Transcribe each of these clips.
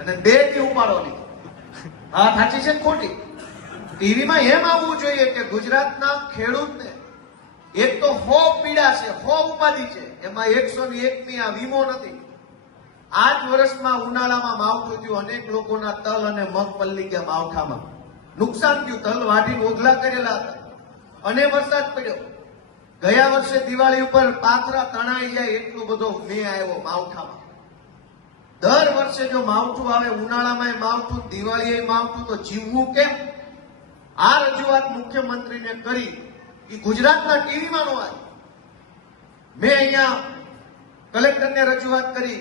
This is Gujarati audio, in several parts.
અને 2 દી ઉપાડો નહીં. હા, સાચી છે ખોટી? ટીવીમાં એમ આવવું જોઈએ કે ગુજરાતના ખેડૂતને એક તો 100 પીડા છે, 100 ઉપાધિ છે, એમાં 101ની આ વીમો નથી. 8 વર્ષમાં ઉનાળામાં માવઠું થયું, અનેક લોકોના તલ અને મગફળી ગયા માવઠામાં, નુકસાન થયું, તલ વાઢી ઓઘલા કરેલા હતા અને વરસાદ પડ્યો. ગયા વર્ષે દિવાળી ઉપર પાથરા તણાઈ જાય એટલો બધો મે આવ્યો માવઠામાં. દર વર્ષે જો માવઠું આવે, ઉનાળામાં માવઠું, દિવાળીએ માવઠું, તો જીવવું કેમ? આ રજૂઆત મુખ્યમંત્રીને કરી એ ગુજરાતના ટીવીમાં નો આવી. મેં અહીંયા કલેક્ટરને રજૂઆત કરી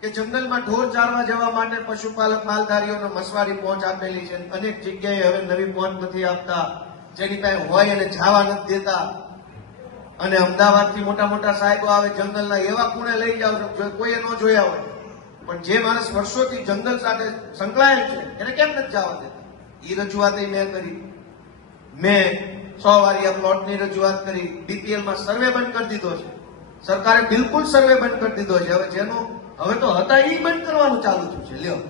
કે જંગલમાં ઢોર ચારવા જવા માટે પશુપાલક માલધારીઓને મસવારી પહોંચ આપેલી છે. અનેક જગ્યાએ હવે નવી પહોંચ નથી આપતા, જેની પાસે હોય એને જવા નથી દેતા. અને અમદાવાદથી મોટા મોટા સાહેબો આવે જંગલના, એવા ખૂણે લઈ જાવ કોઈએ ન જોયા હોય, પણ જે માણસ વર્ષોથી જંગલ સાથે સંકળાયેલ છે એને કેમ નથી જવા દેતા? એ રજૂઆત મેં કરી. મેં 100 વારિયા પ્લોટની રજૂઆત કરી. બીપીએલમાં સર્વે બંધ કરી દીધો છે સરકારે, બિલકુલ સર્વે બંધ કરી દીધો છે. હવે તો હતા એ બંધ કરવાનું ચાલુ થયું છે. લ્યો,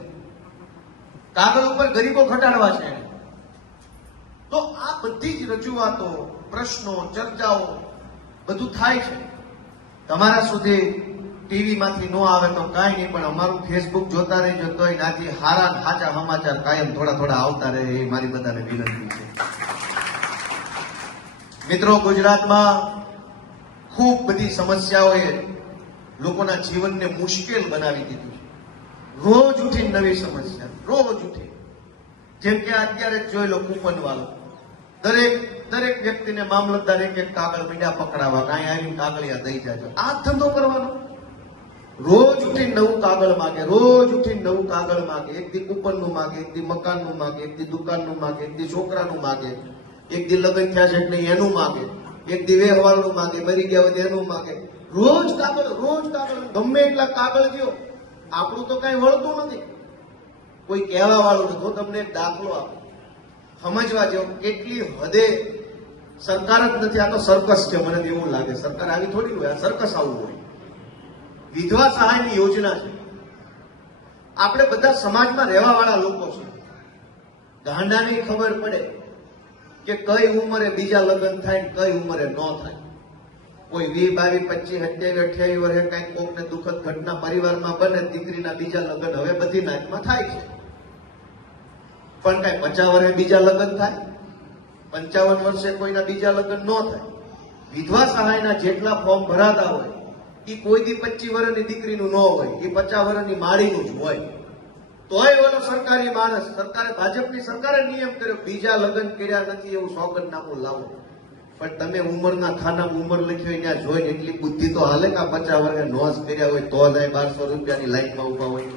કાગળ ઉપર ગરીબો ઘટાડવા છે. તો આ બધી જ રજૂઆતો, પ્રશ્નો, ચર્ચાઓ બધું થાય છે. તમારા સુધી ટીવી માંથી ન આવે તો કાંઈ નહીં, પણ અમારું ફેસબુક જોતા રહેજો, તોય નાથી હારા સાચા સમાચાર કાયમ થોડા થોડા આવતા રહે, એ મારી બધાને વિનંતી છે. મિત્રો, ગુજરાતમાં ખૂબ બધી સમસ્યાઓએ લોકોના જીવનને મુશ્કેલ બનાવી દીધું છે. રોજ ઉઠીને નવી સમસ્યા, રોજ ઉઠી. જેમ કે અત્યારે જોઈ લો કૂપન વાળો, દરેક વ્યક્તિને મામલતદાર એક કાગળ મીંડા પકડાવવા, કાંઈ આવીને કાગળિયા દઈ જાય. આ ધંધો કરવાનો. રોજ ઉઠીને નવું કાગળ માગે, રોજ ઉઠીને નવું કાગળ માગે. એક દી કૂપનનું માગે, એક દી મકાનનું માગે, એક દી દુકાનનું માગે, એક દી છોકરાનું માગે, એક દી લગ્ન થયા છે એટલે એનું માગે, એક દી વ્યવહારનું માગે, મરી ગયા હોય એનું માગે. રોજ કાગળ, રોજ કાગળ. ગમે એટલા કાગળ દો, આપણું તો કઈ વળતું નથી. કોઈ કહેવા વાળું નથી. હું તમને એક દાખલો આપું, સમજવા જેવો. કેટલી હદે સરકાર જ નથી, આ તો સર્કસ છે. મને એવું લાગે સરકાર આવી થોડી હોય, આ સર્કસ આવું હોય. વિધવા સહાયની યોજના છે. આપણે બધા સમાજમાં રહેવા વાળા લોકો છે. ગાંડાની ખબર પડે કે કઈ ઉંમરે બીજા લગ્ન થાય, કઈ ઉંમરે ન થાય. કોઈ 20, 22, 25, 27, 28 વર્ષે કઈક કોકને દુઃખદ ઘટના પરિવારમાં બને, દીકરીના બીજા લગ્ન હવે બધી નાતમાં થાય છે. પણ કઈ 50 વર્ષે બીજા લગ્ન થાય, 55 વર્ષે કોઈના બીજા લગ્ન ન થાય. વિધવા સહાયના જેટલા ફોર્મ ભરાતા હોય એ કોઈ દી 25 વર્ષની દીકરીનું ન હોય, એ 50 વર્ષની માળીનું જ હોય. તોય ઓલો સરકારી માણસ, ભાજપની સરકારે નિયમ કર્યો બીજા લગ્ન કર્યા નથી એવું સોગંદનામું લાવો. પણ તમે ઉંમરના ખાનામાં ઉંમર લખ્યો ત્યાં જોઈને એટલી બુદ્ધિ તો હાલે કે 50 વર્ષે નોંધ કર્યા હોય તો જ 1200 રૂપિયાની લાઈનમાં ઉભા હોય.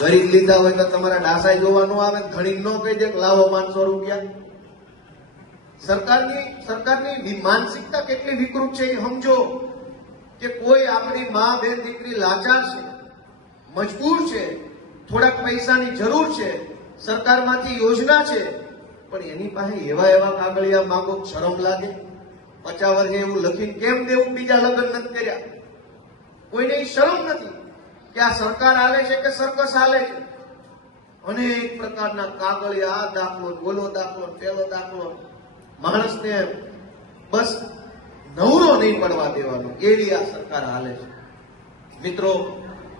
ગરીબ લીધા હોય તો તમારા ડાસાઈ જોવા ન આવે, ઘણી ન કહી દે લાવો 500 રૂપિયા. સરકારની માનસિકતા કેટલી વિકૃત છે એ સમજો. કે કોઈ આપણી મા, બેન, દીકરી લાચાર છે, મજબૂર છે, થોડાક પૈસાની જરૂર છે, સરકારમાંથી યોજના છે, પણ એની પાસે એવા કાગળિયા માંગો, શરમ લાગે? 50 વર્ષે એવું લખીને કેમ દેવું બીજા લગ્ન નથી કર્યા? કોઈને શરમ નથી કે આ સરકાર હાલે છે કે સર્કસ હાલે છે. અનેક પ્રકારના કાગળિયા, આ દાખલો, ઓલો દાખલો, પેલો દાખલો. માણસને બસ નવરો નહીં પડવા દેવાનો, એવી આ સરકાર હાલે છે. મિત્રો,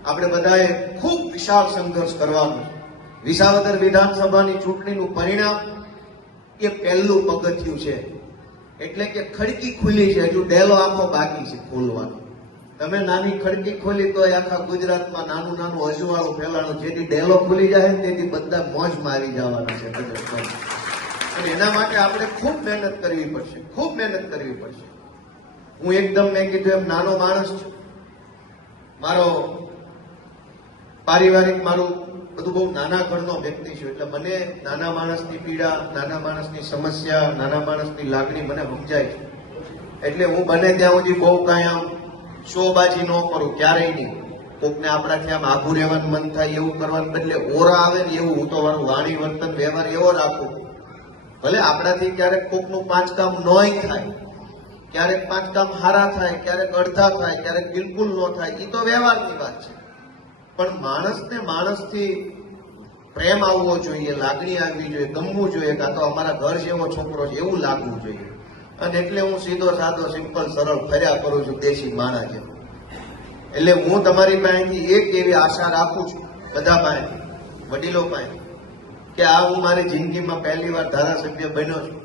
આપણે બધાએ ખૂબ વિશાળ સંઘર્ષ કરવાનો છે. વિસાવદર વિધાનસભાની ચૂંટણીનું પરિણામ એ પહેલું પગથિયું છે. એટલે કે ખડકી ખુલી છે, હજુ ડેલો આખો બાકી છે ખોલવાનો. તમે નાની ખડકી ખોલી તો આખા ગુજરાતમાં નાનું નાનું અજવાળું ફેલાણું. જેથી ડેલો ખુલી જાય તેથી બધા મોજમાં આવી જવાના છે. અને એના માટે આપણે ખૂબ મહેનત કરવી પડશે, ખૂબ મહેનત કરવી પડશે. હું એકદમ મેં કીધું એમ નાનો માણસ છું. મારો પારિવારિક મારું બધું બહુ નાના ઘરનો વ્યક્તિ છું. એટલે મને નાના માણસની પીડા, નાના માણસની સમસ્યા, નાના માણસની લાગણી મને સમજાય છે. એટલે હું બને ત્યાં સુધી બહુ કાંઈ આમ શોબાજી ન કરું, ક્યારેય નહીં. કોકને આપણાથી આમ આઘું રહેવાનું મન થાય એવું કરવાનું બદલે ઓરા આવે ને એવું હું તો મારું વાણી, વર્તન, વ્યવહાર એવો રાખું. ભલે આપણાથી ક્યારેક કોકનું 5 કામ નોય થાય, ક્યારેક 5 કામ હારા થાય, ક્યારેક અડધા થાય, ક્યારેક બિલકુલ ન થાય, એ તો વ્યવહારની વાત છે. પણ માણસને માણસથી પ્રેમ આવવો જોઈએ, લાગણી આવવી જોઈએ, ગમવું જોઈએ, કાં તો અમારા ઘર જેવો છોકરો છે એવું લાગવું જોઈએ. અને એટલે હું સીધો સાદો સિમ્પલ સરળ ફર્યા કરું છું, દેશી માણસ છે. એટલે હું તમારી પાસેથી એક એવી આશા રાખું છું, બધા પાસેથી, વડીલો પાસે, કે આ હું મારી જિંદગીમાં પહેલી વાર ધારાસભ્ય બન્યો છું.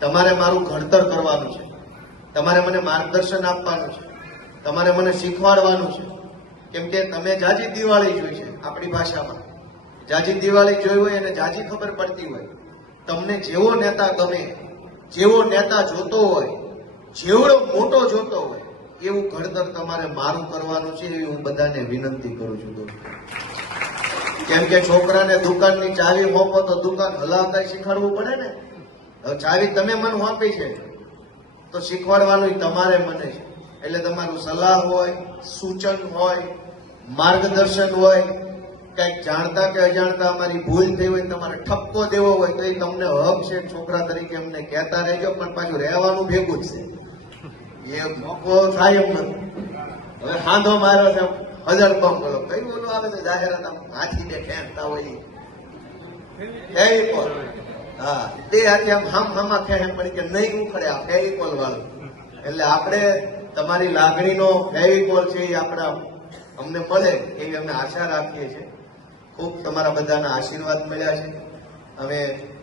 તમારે મારું ઘડતર કરવાનું છે, તમારે મને માર્ગદર્શન આપવાનું છે, તમારે મને શીખવાડવાનું છે. કેમ કે તમે જાજી દિવાળી જોઈ છે આપણી ભાષામાં, જાજી દિવાળી જોઈ હોય અને જાજી ખબર પડતી હોય. તમને જેવો નેતા ગમે, જેવો નેતા જોતો હોય, જેવડો મોટો જોતો હોય, એવું ઘડતર તમારે મારું કરવાનું છે, એવી હું બધાને વિનંતી કરું છું. કેમ કે છોકરાને દુકાનની ચાવી મોપો તો દુકાન હલાવતા શીખવાડવું પડે ને. હવે ચાવી તમે મને આપી છે તો શીખવાડવાનું તમારે મને છે. એટલે તમારું સલાહ હોય, સૂચન હોય, માર્ગદર્શન હોય, કઈક જાણતા કે અજાણતા અમારી ભૂલ થઈ હોય, તમારે ઠપકો દેવો હોય તો એ તમને હક છે. છોકરા તરીકે અમને કહેતા રહેજો, પણ પાછું રહેવાનું ભેગું જ છે. એ મોકો થાય એમ નથી. હવે હાંધો માર્યો છે, હજાર પંપ બોલો કઈ બોલો આવે છે જાહેરાત, હાથીને ખેંચતા હોય ફેવિકોલ. હા, તે હાથે આમ હામાં ખેંચે પડી કે નહીં ઉખડે આ ફેવિકોલ વાળું. એટલે આપણે તમારી લાગણીનો ફેવિકોલ છે એ આપણા અમને મળે એવી અમે આશા રાખીએ છીએ. ખૂબ તમારા બધાના આશીર્વાદ મળ્યા છે. અમે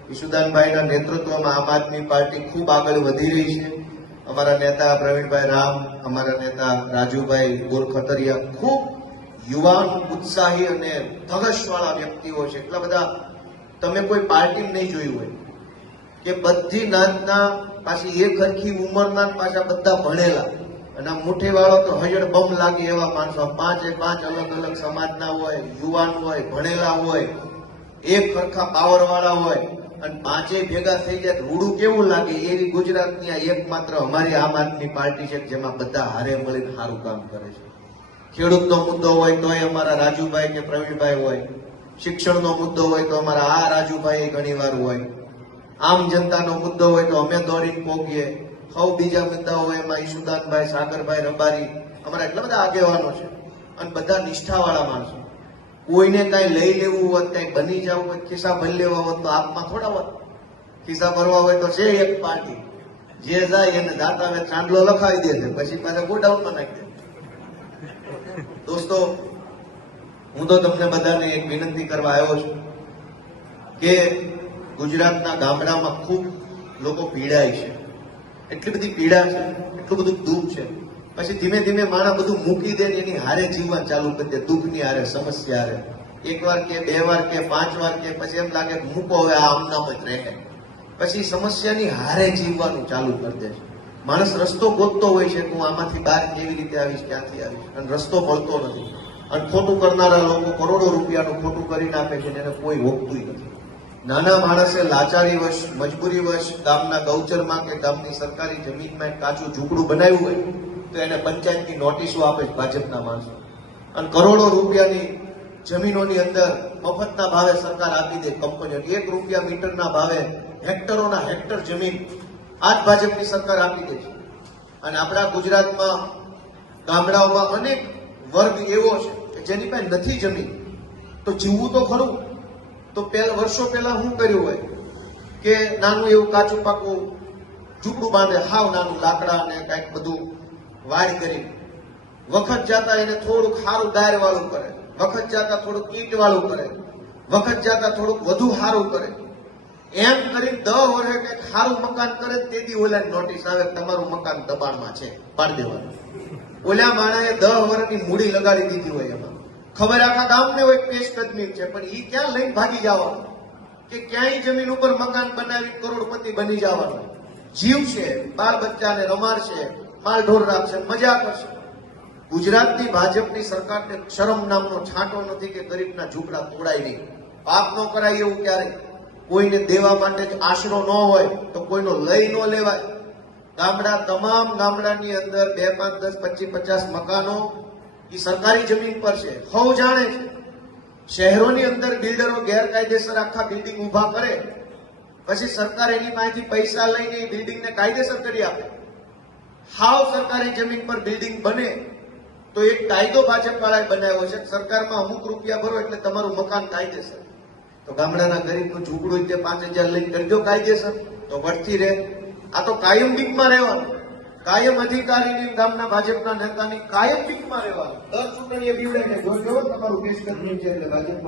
ઈશુદાનભાઈના નેતૃત્વમાં આમ આદમી પાર્ટી ખૂબ આગળ વધી રહી છે. અમારા નેતા પ્રવીણભાઈ રામ, અમારા નેતા રાજુભાઈ ગોરખતરિયા ખૂબ યુવાન, ઉત્સાહી અને ધગશવાળા વ્યક્તિઓ છે. એટલા બધા તમે કોઈ પાર્ટી નહીં જોયું હોય કે બધી નાતના, પાછી એક હરખી ઉંમરના, પાછા બધા ભણેલા, અને આ મુઠ્ઠીવાળો તો હજડ બમ લાગે એવા માણસો. પાંચે પાંચ અલગ અલગ સમાજના હોય, યુવાન હોય, ભણેલા હોય, એક સરખા પાવર વાળા હોય, અને પાંચેય ભેગા થઈ જાય રૂડું કેવું લાગે. એવી ગુજરાતની આ એકમાત્ર અમારી આમ આદમી પાર્ટી છે જેમાં બધા હારે મળીને સારું કામ કરે છે. ખેડૂતનો મુદ્દો હોય તોય અમારા રાજુભાઈ કે પ્રવીણભાઈ હોય, શિક્ષણનો મુદ્દો હોય તો અમારા આ રાજુભાઈ ઘણી વાર હોય, આમ જનતાનો મુદ્દો હોય તો અમે દોડીને પોગીએ. સૌ બીજા મુદ્દાઓ હોય એમાં ઈશુદાનભાઈ, સાગરભાઈ રબારી, અમારા એટલા બધા આગેવાનો છે, અને બધા નિષ્ઠાવાળા માણસો. કોઈને કઈ લઈ લેવું હોત, કઈ બની જવું હોય, ખિસ્સા ભરી લેવા હોત તો આપમાં થોડા હોત. ખિસ્સા ભરવા હોય તો છે એક પાર્ટી, જે જાય એને દાતા હવે ચાંદલો લખાવી દે છે, પછી પાછા ગોડાઉનમાં નાખી દે. દોસ્તો, હું તો તમને બધાને એક વિનંતી કરવા આવ્યો છું કે ગુજરાતના ગામડામાં ખૂબ લોકો પીડાય છે. એટલી બધી પીડા છે, એટલું બધું દુઃખ છે. પછી ધીમે ધીમે માણસ બધું મૂકી દે, એની હારે જીવવા ચાલુ કરી દે, દુઃખની હારે, સમસ્યા હારે. એક વાર કે, બે વાર કે, 5 વાર કે, પછી એમ લાગે મૂકો હવે આ આમનામ જ રહે. પછી સમસ્યાની હારે જીવવાનું ચાલુ કરી દે છે. માણસ રસ્તો ગોતતો હોય છે કે હું આમાંથી બહાર કેવી રીતે આવીશ, ક્યાંથી આવીશ, અને રસ્તો મળતો નથી. અને ખોટું કરનારા લોકો કરોડો રૂપિયાનું ખોટું કરી નાખે છે, એને કોઈ રોકતું નથી. નાના માણસે લાચારીવશ, મજબૂરીવશ ગામના ગૌચરમાં કે ગામની સરકારી જમીનમાં કાચું ઝૂંપડું બનાવ્યું હોય તો એને પંચાયતની નોટિસો આપે છે ભાજપના માણસો. અને કરોડો રૂપિયાની જમીનોની અંદર મફતના ભાવે સરકાર આપી દે કંપનીઓ. 1 રૂપિયા મીટરના ભાવે હેક્ટરોના હેક્ટર જમીન આ જ ભાજપની સરકાર આપી દે છે. અને આપણા ગુજરાતમાં ગામડાઓમાં અનેક વર્ગ એવો છે કે જેની પાસે નથી જમીન, તો જીવવું તો ખરું. તો વર્ષો પહેલા શું કર્યું હોય કે નાનું એવું કાચું પાકું ઝૂંપડું બાંધે, હાવ નાનું, લાકડા ને કઈક બધું વાડ કરી. વખત જાતા એને થોડુંક સારું દાયર વાળું કરે, વખત જાતા થોડુંક ઈંટ વાળું કરે, વખત જાતા થોડુંક વધુ સારું કરે. એમ કરી 10 વર્ષે કઈક સારું મકાન કરે, તેથી ઓલા નોટિસ આવે તમારું મકાન દબાણમાં છે, પાડી દેવાનું. ઓલા માણસે 10 વર્ષની મૂડી લગાડી દીધી હોય, એમાં ખબર આખા ગામને હોય પેશકદમી છે, પણ ઈ ક્યાં લઈને ભાગી જવાનું કે ક્યાંય જમીન ઉપર મકાન બનાવી કરોડપતિ બની જવાનું. જીવ છે, બાળ બચ્ચાને રમાડશે, માલ ઢોર રાખશે, મજા કરશે. ગુજરાતની ભાજપની સરકારને શરમ નામનો છાંટો નથી કે ગરીબના ઝૂંપડા તોડાય નહીં. પાપ ન કરાય એવું ક્યારેય. કોઈને દેવા માટે જ આશરો ન હોય તો કોઈનો લઈ ન લેવાય. તમામ ગામડાની અંદર 2, 5, 10, 25, 50 મકાનો એ સરકારી જમીન પર છે, સૌ જાણે છે. શહેરોની અંદર બિલ્ડરો ગેરકાયદેસર આખા બિલ્ડિંગ ઉભા કરે, પછી સરકાર એની પાસેથી પૈસા લઈને એ બિલ્ડિંગને કાયદેસર કરી આપે. હાવ સરકારી જમીન પર બિલ્ડિંગ બને તો એક કાયદો ભાજપ વાળાએ બનાવ્યો છે, સરકારમાં અમુક રૂપિયા ભરો એટલે તમારું મકાન કાયદેસર. તો ગામડાના ગરીબનું ઝૂંપડું તે 5,000 લઈને કરજો કાયદેસર, તો વળતી રહે. આ તો કાયમ બીકમાં રહેવાનું, કાયમ અધિકારીની, ગામના ભાજપના નેતાની કાયમ બીકમાં રહેવાનું. દર ચૂંટણીએ બીવડાઈને જોજો તમારું કેસ કરવું છે એટલે ભાજપમાં